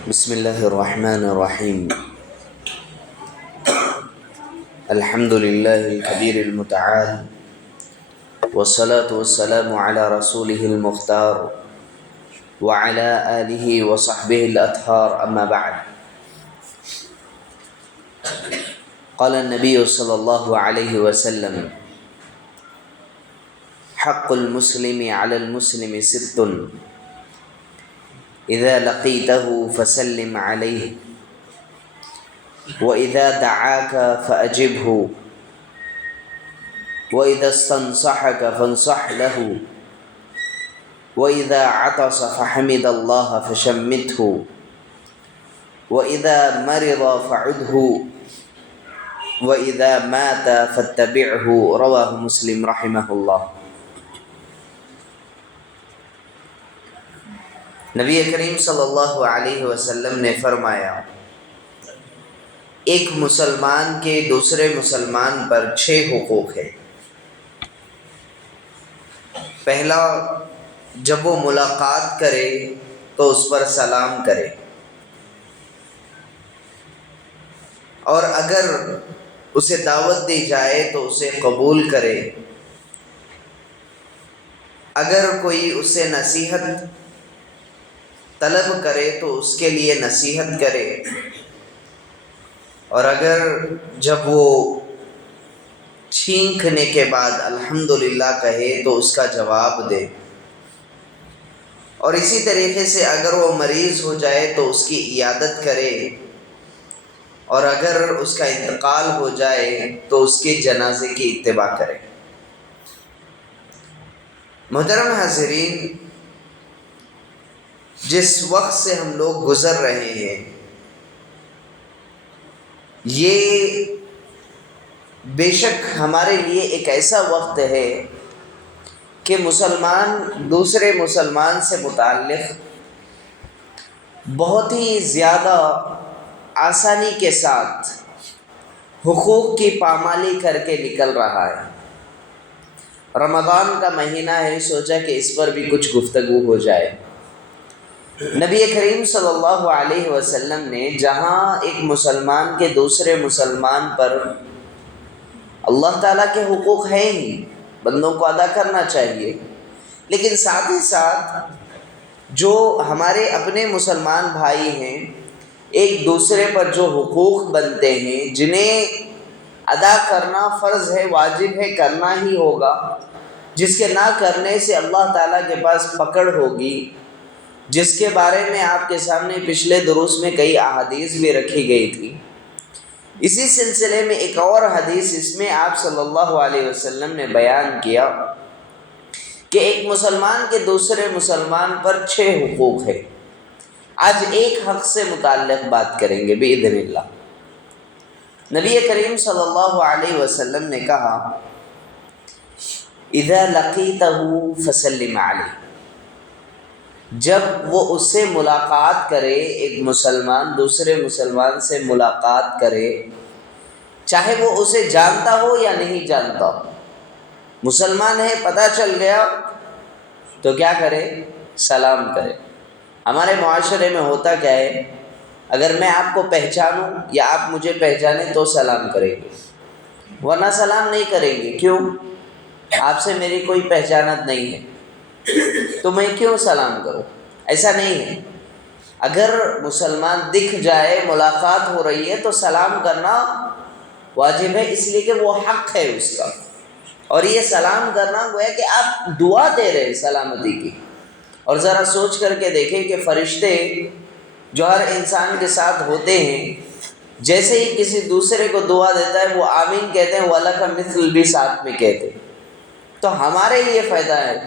بسم الله الرحمن الرحيم. الحمد لله الكبير المتعال، والصلاة والسلام على رسوله المختار وعلى آله وصحبه الأطهار، أما بعد. قال النبي صلى الله عليه وسلم: حق المسلم على المسلم ست، إذا لقيته فسلم عليه، وإذا دعاك فأجبه، وإذا استنصحك فانصح له، وإذا عطس فحمد الله فشمته، وإذا مرض فعده، وإذا مات فاتبعه. رواه مسلم رحمہ اللہ. نبی کریم صلی اللہ علیہ وسلم نے فرمایا، ایک مسلمان کے دوسرے مسلمان پر 6 حقوق ہیں. پہلا، جب وہ ملاقات کرے تو اس پر سلام کرے، اور اگر اسے دعوت دی جائے تو اسے قبول کرے، اگر کوئی اس سے نصیحت طلب کرے تو اس کے لیے نصیحت کرے، اور اگر جب وہ چھینکنے کے بعد الحمدللہ کہے تو اس کا جواب دے، اور اسی طریقے سے اگر وہ مریض ہو جائے تو اس کی عیادت کرے، اور اگر اس کا انتقال ہو جائے تو اس کے جنازے کی اتباع کرے. محترم حاضرین، جس وقت سے ہم لوگ گزر رہے ہیں، یہ بے شک ہمارے لیے ایک ایسا وقت ہے کہ مسلمان دوسرے مسلمان سے متعلق بہت ہی زیادہ آسانی کے ساتھ حقوق کی پامالی کر کے نکل رہا ہے. رمضان کا مہینہ ہے، سوچا کہ اس پر بھی کچھ گفتگو ہو جائے. نبی کریم صلی اللہ علیہ وسلم نے جہاں ایک مسلمان کے دوسرے مسلمان پر اللہ تعالیٰ کے حقوق ہیں ہی، بندوں کو ادا کرنا چاہیے، لیکن ساتھ ہی ساتھ جو ہمارے اپنے مسلمان بھائی ہیں، ایک دوسرے پر جو حقوق بنتے ہیں، جنہیں ادا کرنا فرض ہے، واجب ہے، کرنا ہی ہوگا، جس کے نہ کرنے سے اللہ تعالیٰ کے پاس پکڑ ہوگی، جس کے بارے میں آپ کے سامنے پچھلے دروس میں کئی احادیث بھی رکھی گئی تھی. اسی سلسلے میں ایک اور حدیث اس میں آپ صلی اللہ علیہ وسلم نے بیان کیا کہ ایک مسلمان کے دوسرے مسلمان پر 6 حقوق ہیں. آج ایک حق سے متعلق بات کریں گے باذن اللہ. نبی کریم صلی اللہ علیہ وسلم نے کہا، اذا لقیتہ فسلم علیہ، جب وہ اس سے ملاقات کرے، ایک مسلمان دوسرے مسلمان سے ملاقات کرے، چاہے وہ اسے جانتا ہو یا نہیں جانتا ہو، مسلمان ہے، پتہ چل گیا تو کیا کرے؟ سلام کرے. ہمارے معاشرے میں ہوتا کیا ہے، اگر میں آپ کو پہچانوں یا آپ مجھے پہچانیں تو سلام کریں گے، ورنہ سلام نہیں کریں گے. کیوں؟ آپ سے میری کوئی پہچانت نہیں ہے تو میں کیوں سلام کروں؟ ایسا نہیں ہے. اگر مسلمان دکھ جائے، ملاقات ہو رہی ہے تو سلام کرنا واجب ہے، اس لیے کہ وہ حق ہے اس کا. اور یہ سلام کرنا گویا کہ آپ دعا دے رہے ہیں سلامتی کی. اور ذرا سوچ کر کے دیکھیں کہ فرشتے جو ہر انسان کے ساتھ ہوتے ہیں، جیسے ہی کسی دوسرے کو دعا دیتا ہے وہ آمین کہتے ہیں، وَلَكَ مِثْلُ بھی ساتھ میں کہتے ہیں. تو ہمارے لیے فائدہ ہے.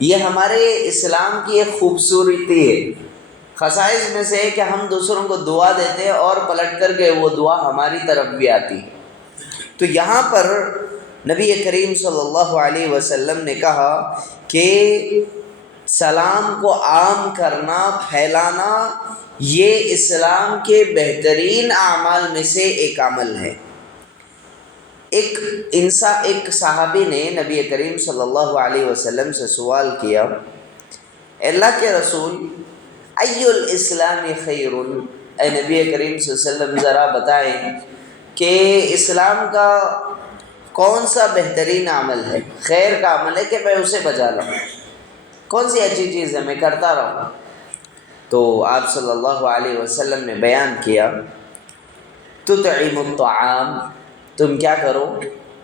یہ ہمارے اسلام کی ایک خوبصورتی ہے، خصائص میں سے ہے کہ ہم دوسروں کو دعا دیتے ہیں اور پلٹ کر کے وہ دعا ہماری طرف بھی آتی ہے. تو یہاں پر نبی کریم صلی اللہ علیہ وسلم نے کہا کہ سلام کو عام کرنا، پھیلانا، یہ اسلام کے بہترین اعمال میں سے ایک عمل ہے. ایک صحابی نے نبی کریم صلی اللہ علیہ وسلم سے سوال کیا، اللہ کے رسول، ای الاسلام خیر، اے نبی کریم صلی اللہ علیہ وسلم ذرا بتائیں کہ اسلام کا کون سا بہترین عمل ہے، خیر کا عمل ہے کہ میں اسے بجا لوں، کون سی اچھی چیز ہے میں کرتا رہوں؟ تو آپ صلی اللہ علیہ وسلم نے بیان کیا، تطعم الطعام، تم کیا کرو،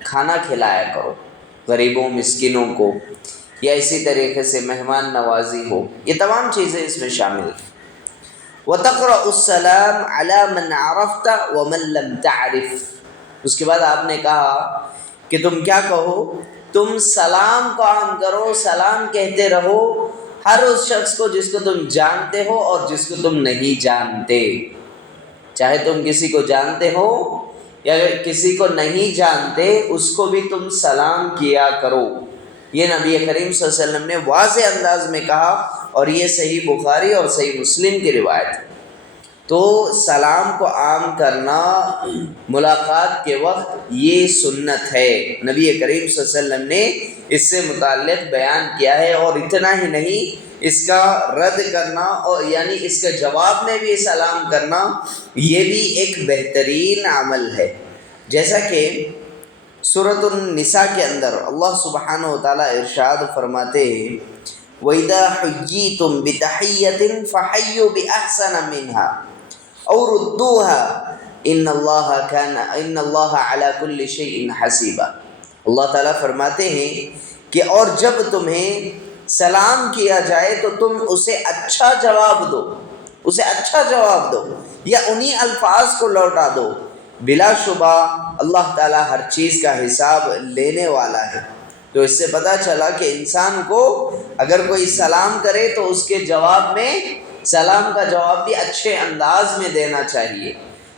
کھانا کھلایا کرو غریبوں مسکینوں کو، یا اسی طریقے سے مہمان نوازی ہو، یہ تمام چیزیں اس میں شامل ہیں۔ وَتَقْرَأُ السَّلَامَ عَلَى مَنْ عَرَفْتَ وَمَنْ لَمْ تَعْرِفْ، اس کے بعد آپ نے کہا کہ تم کیا کہو، تم سلام کو عام کرو، سلام کہتے رہو ہر اس شخص کو جس کو تم جانتے ہو اور جس کو تم نہیں جانتے، چاہے تم کسی کو جانتے ہو یا کسی کو نہیں جانتے، اس کو بھی تم سلام کیا کرو۔ یہ نبی کریم صلی اللہ علیہ وسلم نے واضح انداز میں کہا، اور یہ صحیح بخاری اور صحیح مسلم کی روایت ہے۔ تو سلام کو عام کرنا ملاقات کے وقت یہ سنت ہے، نبی کریم صلی اللہ علیہ وسلم نے اس سے متعلق بیان کیا ہے۔ اور اتنا ہی نہیں، اس کا رد کرنا اور یعنی اس کے جواب میں بھی سلام کرنا یہ بھی ایک بہترین عمل ہے، جیسا کہ سورۃ النساء کے اندر اللہ سبحانہ و تعالیٰ ارشاد فرماتے ہیں، وَإِذَا حُيِّيتُم بِتَحِيَّةٍ فَحَيُّوا بِأَحْسَنَ مِنْهَا أَوْ رُدُّوهَا إِنَّ اللَّهَ عَلَى كُلِّ شَيْءٍ حَسِيبٌ۔ اللہ تعالیٰ فرماتے ہیں کہ اور جب تمہیں سلام کیا جائے تو تم اسے اچھا جواب دو، اسے اچھا جواب دو یا انہی الفاظ کو لوٹا دو، بلا شبہ اللہ تعالیٰ ہر چیز کا حساب لینے والا ہے۔ تو اس سے پتہ چلا کہ انسان کو اگر کوئی سلام کرے تو اس کے جواب میں سلام کا جواب بھی اچھے انداز میں دینا چاہیے۔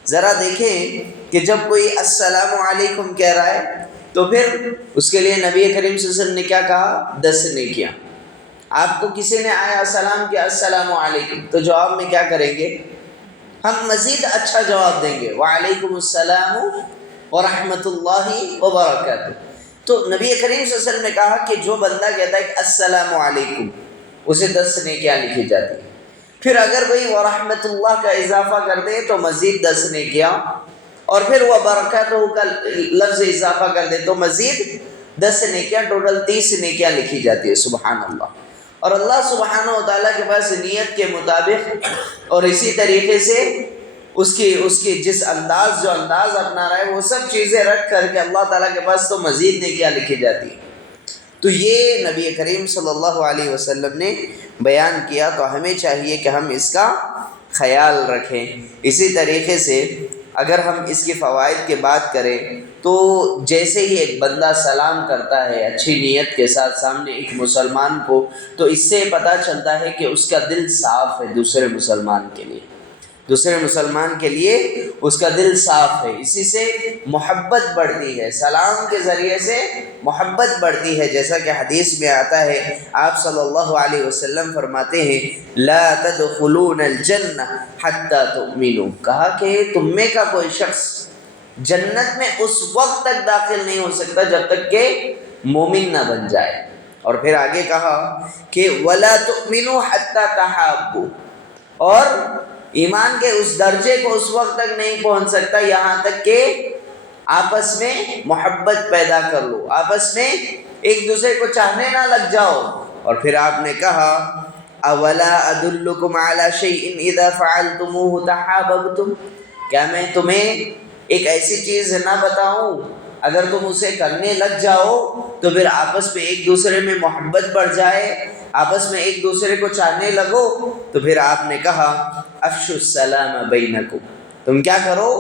ذرا دیکھیں کہ جب کوئی السلام علیکم کہہ رہا ہے تو پھر اس کے لیے نبی کریم صلی اللہ علیہ وسلم نے کیا کہا، 10 نیکیاں۔ آپ کو کسی نے آیا سلام کیا السلام علیکم، تو جواب میں کیا کریں گے، ہم مزید اچھا جواب دیں گے، وعلیکم السلام ورحمۃ اللہ وبرکاتہ۔ تو نبی کریم صلی اللہ علیہ وسلم نے کہا کہ جو بندہ کہتا ہے کہ السلام علیکم، اسے 10 نیکیاں لکھی جاتی ہیں۔ پھر اگر کوئی ورحمۃ اللہ کا اضافہ کر دے تو مزید 10 نیکیاں، اور پھر وبرکاتہ کا لفظ اضافہ کر دے تو مزید 10 نیکیاں، ٹوٹل 30 نیکیاں لکھی جاتی ہے، سبحان اللہ۔ اور اللہ سبحانہ و تعالیٰ کے پاس نیت کے مطابق اور اسی طریقے سے اس کی جس انداز جو انداز اپنا رہا ہے وہ سب چیزیں رکھ کر کے اللہ تعالیٰ کے پاس تو مزید نیکیاں لکھی جاتی ہیں۔ تو یہ نبی کریم صلی اللہ علیہ وسلم نے بیان کیا، تو ہمیں چاہیے کہ ہم اس کا خیال رکھیں۔ اسی طریقے سے اگر ہم اس کے فوائد کی بات کریں تو جیسے ہی ایک بندہ سلام کرتا ہے اچھی نیت کے ساتھ سامنے ایک مسلمان کو، تو اس سے پتہ چلتا ہے کہ اس کا دل صاف ہے دوسرے مسلمان کے لیے، دوسرے مسلمان کے لیے اس کا دل صاف ہے، اسی سے محبت بڑھتی ہے، سلام کے ذریعے سے محبت بڑھتی ہے، جیسا کہ حدیث میں آتا ہے آپ صلی اللہ علیہ وسلم فرماتے ہیں لا تدخلون الجنہ حتی تؤمنوا، کہا کہ تم میں کا کوئی شخص جنت میں اس وقت تک داخل نہیں ہو سکتا جب تک کہ مومن نہ بن جائے، اور پھر آگے کہا کہ ولا تؤمنوا حتی تحابوا، اور ایمان کے اس درجے کو اس وقت تک نہیں پہنچ سکتا یہاں تک کہ آپس میں محبت پیدا کر لو، آپس میں ایک دوسرے کو چاہنے نہ لگ جاؤ۔ اور پھر آپ نے کہا اولا ادلکم علی شیء اذا فعلتموه تحاببتم، کیا میں تمہیں ایک ایسی چیز نہ بتاؤں اگر تم اسے کرنے لگ جاؤ تو پھر آپس میں ایک دوسرے میں محبت بڑھ جائے، آپس میں ایک دوسرے کو چاہنے لگو؟ تو پھر آپ نے کہا افشوا السلام بینکم، تم کیا کرو،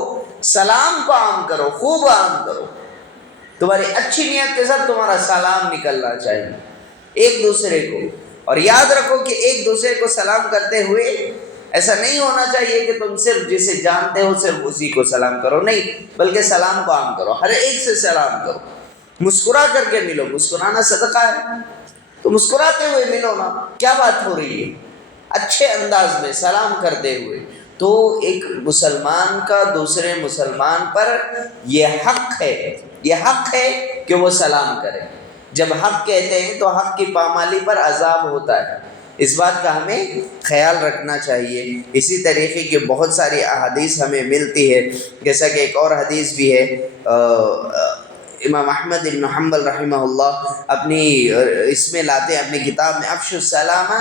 سلام کو عام کرو، خوب عام کرو، تمہاری اچھی نیت کے ساتھ تمہارا سلام نکلنا چاہیے ایک دوسرے کو۔ اور یاد رکھو کہ ایک دوسرے کو سلام کرتے ہوئے ایسا نہیں ہونا چاہیے کہ تم صرف جسے جانتے ہو صرف اسی کو سلام کرو، نہیں، بلکہ سلام کو عام کرو، ہر ایک سے سلام کرو، مسکرا کر کے ملو، مسکرانا صدقہ ہے، تو مسکراتے ہوئے ملو نا، کیا بات ہو رہی ہے، اچھے انداز میں سلام کرتے ہوئے۔ تو ایک مسلمان کا دوسرے مسلمان پر یہ حق ہے کہ وہ سلام کرے۔ جب حق کہتے ہیں تو حق کی پامالی پر عذاب ہوتا ہے، اس بات کا ہمیں خیال رکھنا چاہیے۔ اسی طریقے کی بہت ساری احادیث ہمیں ملتی ہے، جیسا کہ ایک اور حدیث بھی ہے، امام احمد بن حنبل رحمہ اللہ اپنی اس میں لاتے ہیں اپنی کتاب میں، افشوا السلام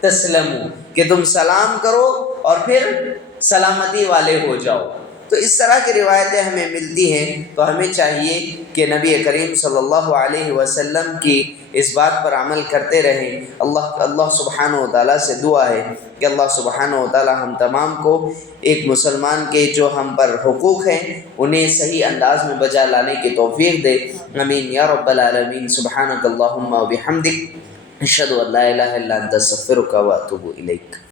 تسلموا، کہ تم سلام کرو اور پھر سلامتی والے ہو جاؤ۔ تو اس طرح کی روایتیں ہمیں ملتی ہیں، تو ہمیں چاہیے کہ نبی کریم صلی اللہ علیہ وسلم کی اس بات پر عمل کرتے رہیں۔ اللہ سبحانہ و تعالیٰ سے دعا ہے کہ اللہ سبحانہ و تعالیٰ ہم تمام کو ایک مسلمان کے جو ہم پر حقوق ہیں انہیں صحیح انداز میں بجا لانے کی توفیق دے۔ آمین یا رب العالمین۔ سبحانک اللہم و بحمدک، اشہد ان لا الہ الا انت، استغفرک و اتوب الیک۔